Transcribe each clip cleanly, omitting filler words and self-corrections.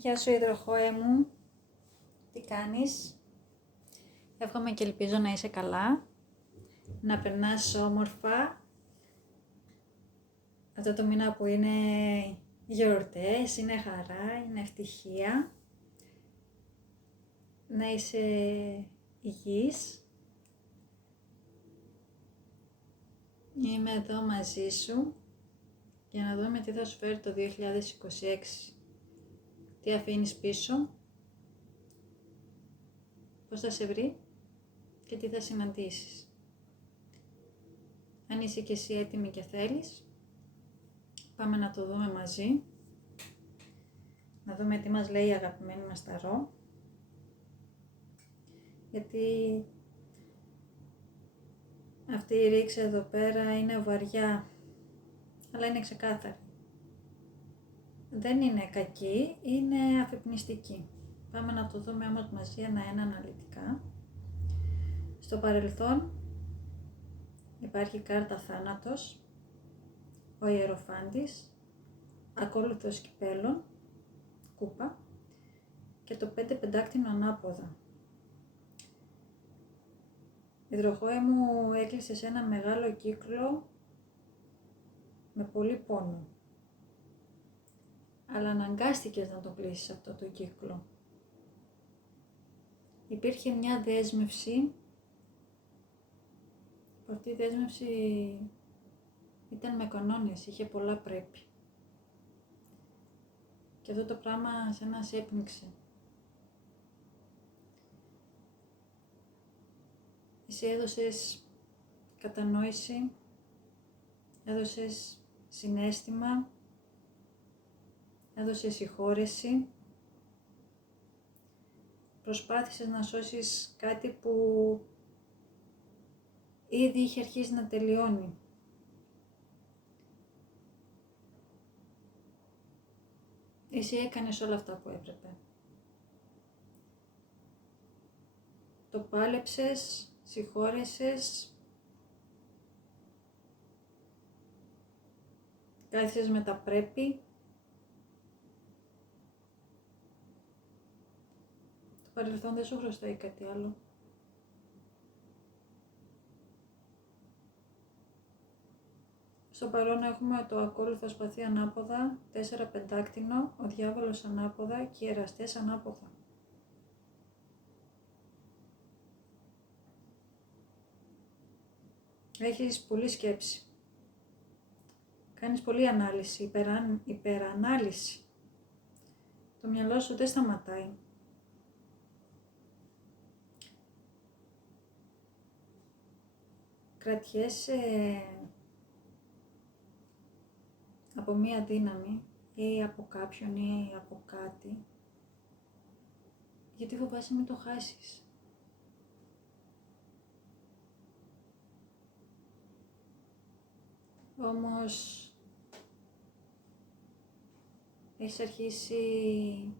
Γεια σου υδροχόε μου, τι κάνεις? Εύχομαι και ελπίζω να είσαι καλά, να περνάς όμορφα αυτό το μήνα που είναι γιορτές, είναι χαρά, είναι ευτυχία, να είσαι υγιής. Είμαι εδώ μαζί σου για να δούμε τι θα σου φέρει το 2026. Τι αφήνεις πίσω, πώς θα σε βρει και τι θα συναντήσεις. Αν είσαι και εσύ έτοιμη και θέλεις, πάμε να το δούμε μαζί. Να δούμε τι μας λέει η αγαπημένη μας ταρό. Γιατί αυτή η ρήξη εδώ πέρα είναι βαριά, αλλά είναι ξεκάθαρη. Δεν είναι κακή, είναι αφυπνιστική. Πάμε να το δούμε όμως μαζί ένα-ένα αναλυτικά. Στο παρελθόν υπάρχει κάρτα θάνατος, ο ιεροφάντης, ακόλουθος κυπέλων, κούπα και το 5 πεντάκτηνο ανάποδα. Υδροχόε μου, έκλεισες ένα μεγάλο κύκλο με πολύ πόνο. Αλλά αναγκάστηκες να το κλείσεις αυτό το κύκλο. Υπήρχε μια δέσμευση, αυτή η δέσμευση ήταν με κανόνες, είχε πολλά πρέπει. Και αυτό το πράγμα σε ένας έπνιξε. Εσύ έδωσες κατανόηση, έδωσες συναίσθημα, έδωσες συγχώρεση, προσπάθησες να σώσεις κάτι που ήδη είχε αρχίσει να τελειώνει. Εσύ έκανες όλα αυτά που έπρεπε. Το πάλεψες, συγχώρεσες, κάθισες με τα πρέπει. Το παρελθόν δεν σου χρωστάει κάτι άλλο. Στο παρόν έχουμε το ακόλουθο σπαθί ανάποδα, 4 πεντάκτηνο, ο διάβολος ανάποδα και οι εραστές ανάποδα. Έχεις πολλή σκέψη. Κάνεις πολλή ανάλυση, υπερανάλυση. Το μυαλό σου δεν σταματάει. Κρατιέσαι από μία δύναμη ή από κάποιον ή από κάτι, γιατί φοβάσαι μην το χάσεις. Όμως έχεις αρχίσει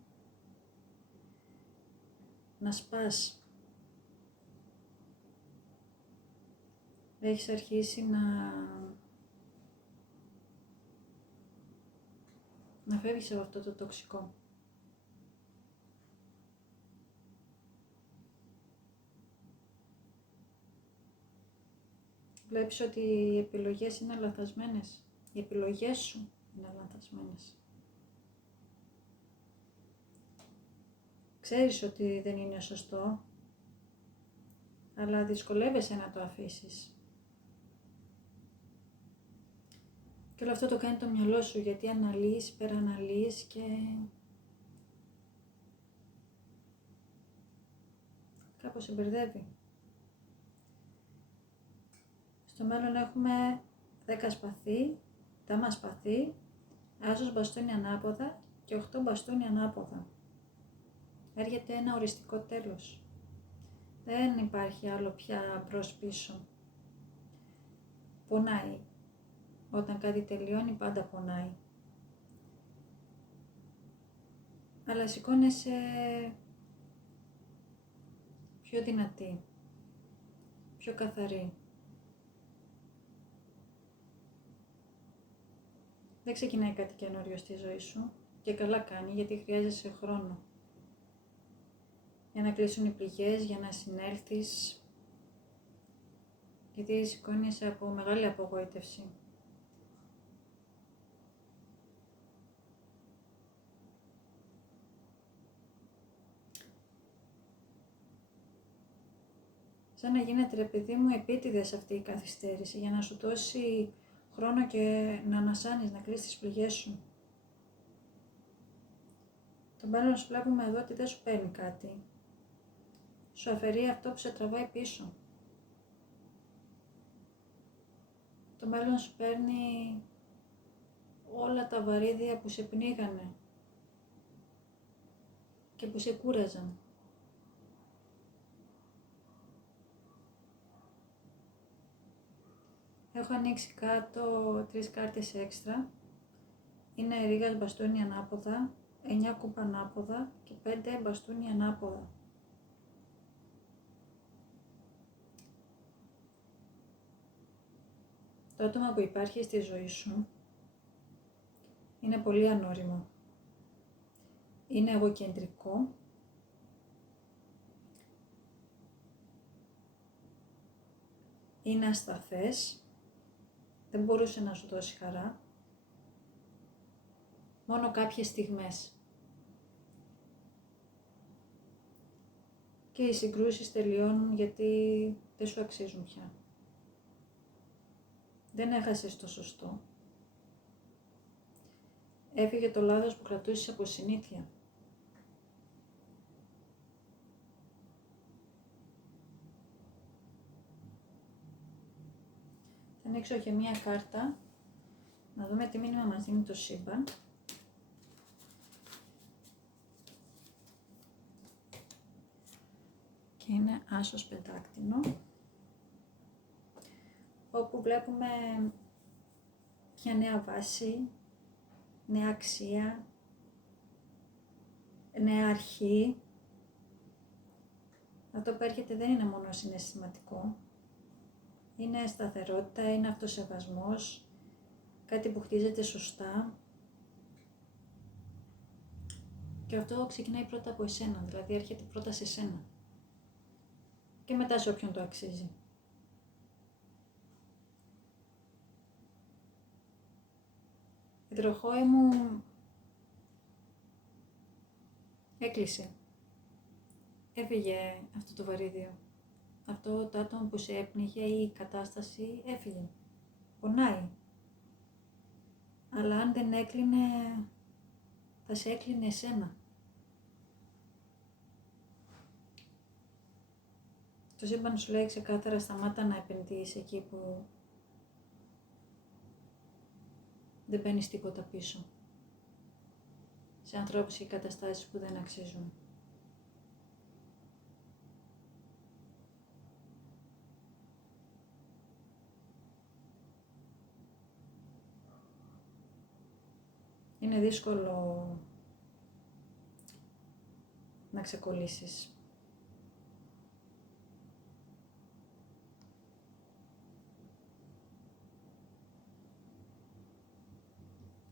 να σπάς. Έχεις αρχίσει να φεύγεις από αυτό το τοξικό. Βλέπεις ότι οι επιλογές είναι λανθασμένες. Οι επιλογές σου είναι λανθασμένες. Ξέρεις ότι δεν είναι σωστό, αλλά δυσκολεύεσαι να το αφήσεις. Και όλο αυτό το κάνει το μυαλό σου, γιατί αναλύεις, υπεραναλύεις και κάπως σε μπερδεύει. Στο μέλλον έχουμε 10 σπαθί, τάμα σπαθί, άζος μπαστούνι ανάποδα και 8 μπαστούνι ανάποδα. Έρχεται ένα οριστικό τέλος. Δεν υπάρχει άλλο πια μπρος πίσω. Πονάει. Όταν κάτι τελειώνει πάντα πονάει. Αλλά σηκώνεσαι πιο δυνατή, πιο καθαρή. Δεν ξεκινάει κάτι καινούριο στη ζωή σου Και καλά κάνει, γιατί χρειάζεσαι χρόνο για να κλείσουν οι πληγές, για να συνέλθεις, γιατί σηκώνεσαι από μεγάλη απογοήτευση. Σαν να γίνεται, ρε παιδί μου, επίτηδες αυτή η καθυστέρηση, για να σου δώσει χρόνο και να ανασάνεις, να κλείσεις τις πληγές σου. Το μέλλον σου βλέπουμε εδώ ότι δεν σου παίρνει κάτι. Σου αφαιρεί αυτό που σε τραβάει πίσω. Το μέλλον σου παίρνει όλα τα βαρύδια που σε πνίγανε και που σε κούραζαν. Έχω ανοίξει κάτω 3 κάρτες έξτρα. Είναι ρίγας μπαστούνι ανάποδα, 9 κούπα ανάποδα και 5 μπαστούνι ανάποδα. Το άτομο που υπάρχει στη ζωή σου είναι πολύ ανώριμο. Είναι εγωκεντρικό. Είναι ασταθές. Δεν μπορούσε να σου δώσει χαρά. Μόνο κάποιες στιγμές. Και οι συγκρούσεις τελειώνουν γιατί δεν σου αξίζουν πια. Δεν έχασες το σωστό. Έφυγε το λάθος που κρατούσες από συνήθεια. Θα ανοίξω και μία κάρτα, να δούμε τι μήνυμα μας δίνει το σύμπαν. Και είναι άσος πεντάκτηνο, όπου βλέπουμε μια νέα βάση, νέα αξία, νέα αρχή. Αυτό που έρχεται δεν είναι μόνο συναισθηματικό, είναι σταθερότητα, είναι αυτοσεβασμός, κάτι που χτίζεται σωστά. Και αυτό ξεκινάει πρώτα από εσένα, δηλαδή έρχεται πρώτα σε σένα και μετά σε όποιον το αξίζει. Η τροχόη μου έκλεισε. Έφυγε αυτό το βαρύδιο. Αυτό το άτομο που σε έπνιγε ή η κατάσταση έφυγε. Πονάει. Αλλά αν δεν έκλεινε, θα σε έκλεινε εσένα. Το σύμπαν σου λέει ξεκάθαρα, σταμάτα να επενδύεις εκεί που δεν παίρνεις τίποτα πίσω. Σε ανθρώπους και καταστάσεις που δεν αξίζουν. Είναι δύσκολο να ξεκολλήσεις.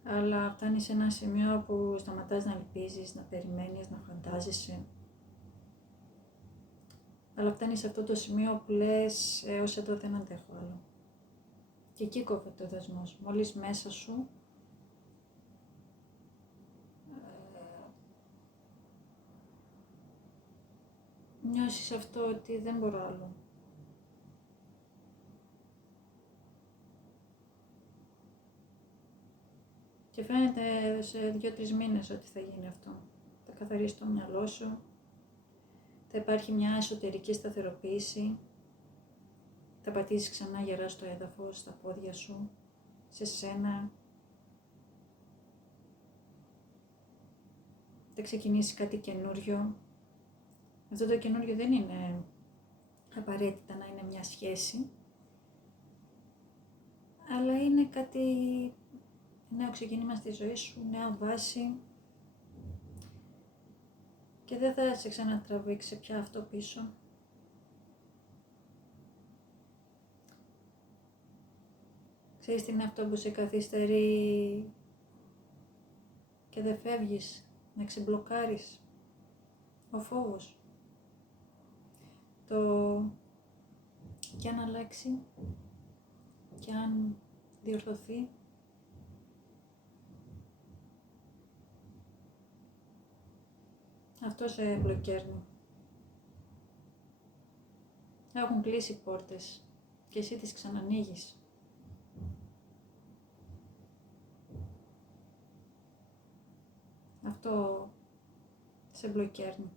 Αλλά φτάνεις σε ένα σημείο που σταματάς να ελπίζεις, να περιμένεις, να φαντάζεσαι. Αλλά φτάνεις σε αυτό το σημείο που λες, ως εδώ δεν αντέχω άλλο. Και εκεί κόβεται ο δεσμός. Μόλις μέσα σου νιώσεις αυτό ότι δεν μπορώ άλλο. Και φαίνεται σε 2-3 μήνες ότι θα γίνει αυτό. Θα καθαρίσει το μυαλό σου, θα υπάρχει μια εσωτερική σταθεροποίηση, θα πατήσεις ξανά γερά στο έδαφος, στα πόδια σου, σε σένα. Θα ξεκινήσει κάτι καινούριο. Αυτό το καινούριο δεν είναι απαραίτητα να είναι μια σχέση, αλλά είναι κάτι νέο ξεκίνημα στη ζωή σου, νέα βάση και δεν θα σε ξανατραβήξει πια αυτό πίσω. Ξέρεις τι είναι αυτό που σε καθυστερεί και δεν φεύγεις να ξεμπλοκάρεις. Ο φόβος. Το και αν αλλάξει και αν διορθωθεί. Αυτό σε μπλοκέρνει. Έχουν κλείσει πόρτες και εσύ τις ξανανοίγεις. Αυτό σε μπλοκέρνει.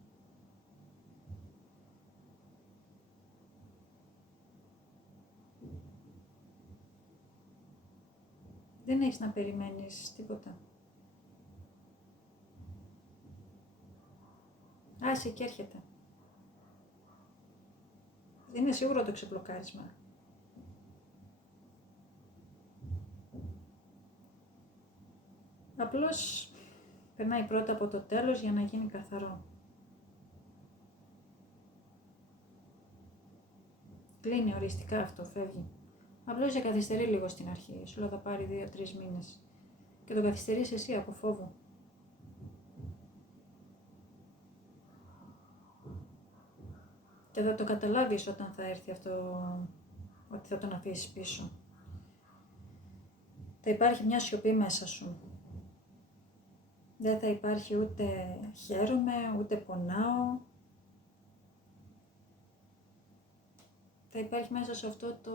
Δεν έχεις να περιμένεις τίποτα. Άσε και έρχεται. Είναι σίγουρο το ξεμπλοκάρισμα. Απλώς περνάει πρώτα από το τέλος για να γίνει καθαρό. Κλείνει οριστικά αυτό, φεύγει. Απλώς σε καθυστερεί λίγο στην αρχή, σου λέω θα πάρει 2-3 μήνες. Και το καθυστερείς εσύ από φόβο. Και θα το καταλάβεις όταν θα έρθει αυτό, ότι θα τον αφήσεις πίσω. Θα υπάρχει μια σιωπή μέσα σου. Δεν θα υπάρχει ούτε χαίρομαι, ούτε πονάω. Θα υπάρχει μέσα σε αυτό το...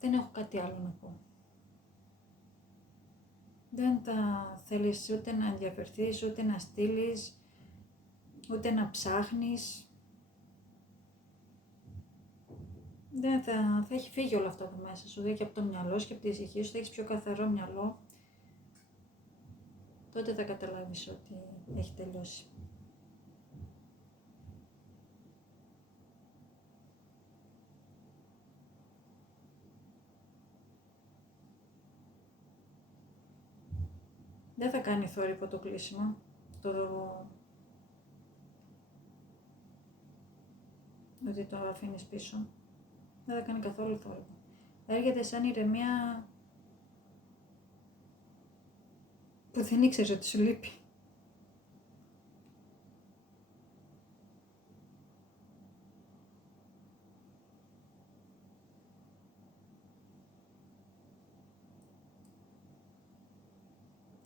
Δεν έχω κάτι άλλο να πω. Δεν θα θέλεις ούτε να ενδιαφερθείς, ούτε να στείλεις, ούτε να ψάχνεις. Δεν θα έχει φύγει όλο αυτό από μέσα σου, και από το μυαλό σου και από τη ψυχή σου, θα έχεις πιο καθαρό μυαλό. Τότε θα καταλάβεις ότι έχει τελειώσει. Δεν θα κάνει θόρυβο το κλείσιμο, ότι το αφήνεις πίσω. Δεν θα κάνει καθόλου θόρυβο. Έρχεται σαν ηρεμία που δεν ήξερες ότι σου λείπει.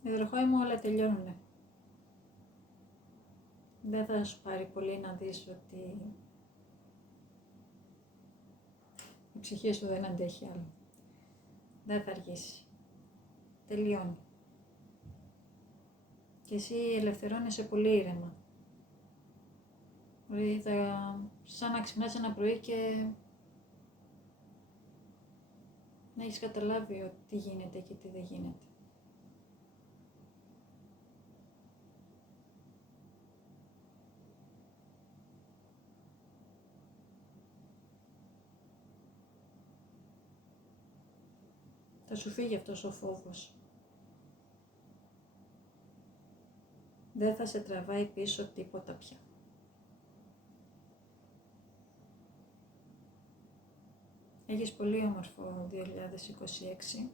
Υδροχόη μου, όλα τελειώνουνε. Δεν θα σου πάρει πολύ να δεις ότι η ψυχή σου δεν αντέχει άλλο. Δεν θα αργήσει. Τελειώνει. Και εσύ ελευθερώνεσαι πολύ ήρεμα. Δηλαδή σαν να ξυπνάς ένα πρωί και να έχεις καταλάβει τι γίνεται και τι δεν γίνεται. Θα σου φύγει αυτός ο φόβος. Δεν θα σε τραβάει πίσω τίποτα πια. Έχεις πολύ όμορφο 2026.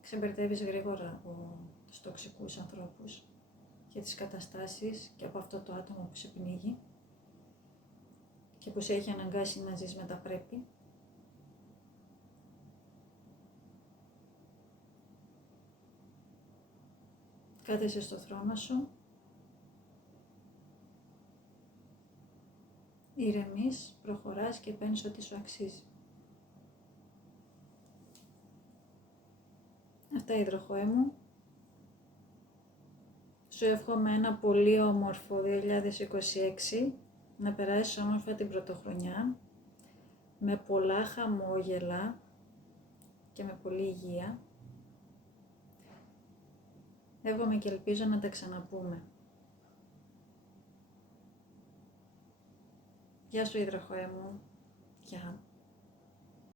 Ξεμπερδεύεις γρήγορα από τους τοξικούς ανθρώπους και τις καταστάσεις και από αυτό το άτομο που σε πνίγει και που σε έχει αναγκάσει να ζεις με τα πρέπει. Κάθεσαι στο θρόνο σου, ηρεμείς, προχωράς και παίρνεις ό,τι σου αξίζει. Αυτά, υδροχόε μου. Σου εύχομαι ένα πολύ όμορφο 2026, να περάσεις όμορφα την πρωτοχρονιά, με πολλά χαμόγελα και με πολλή υγεία. Εύχομαι και ελπίζω να τα ξαναπούμε. Γεια σου, υδροχόε μου. Γεια.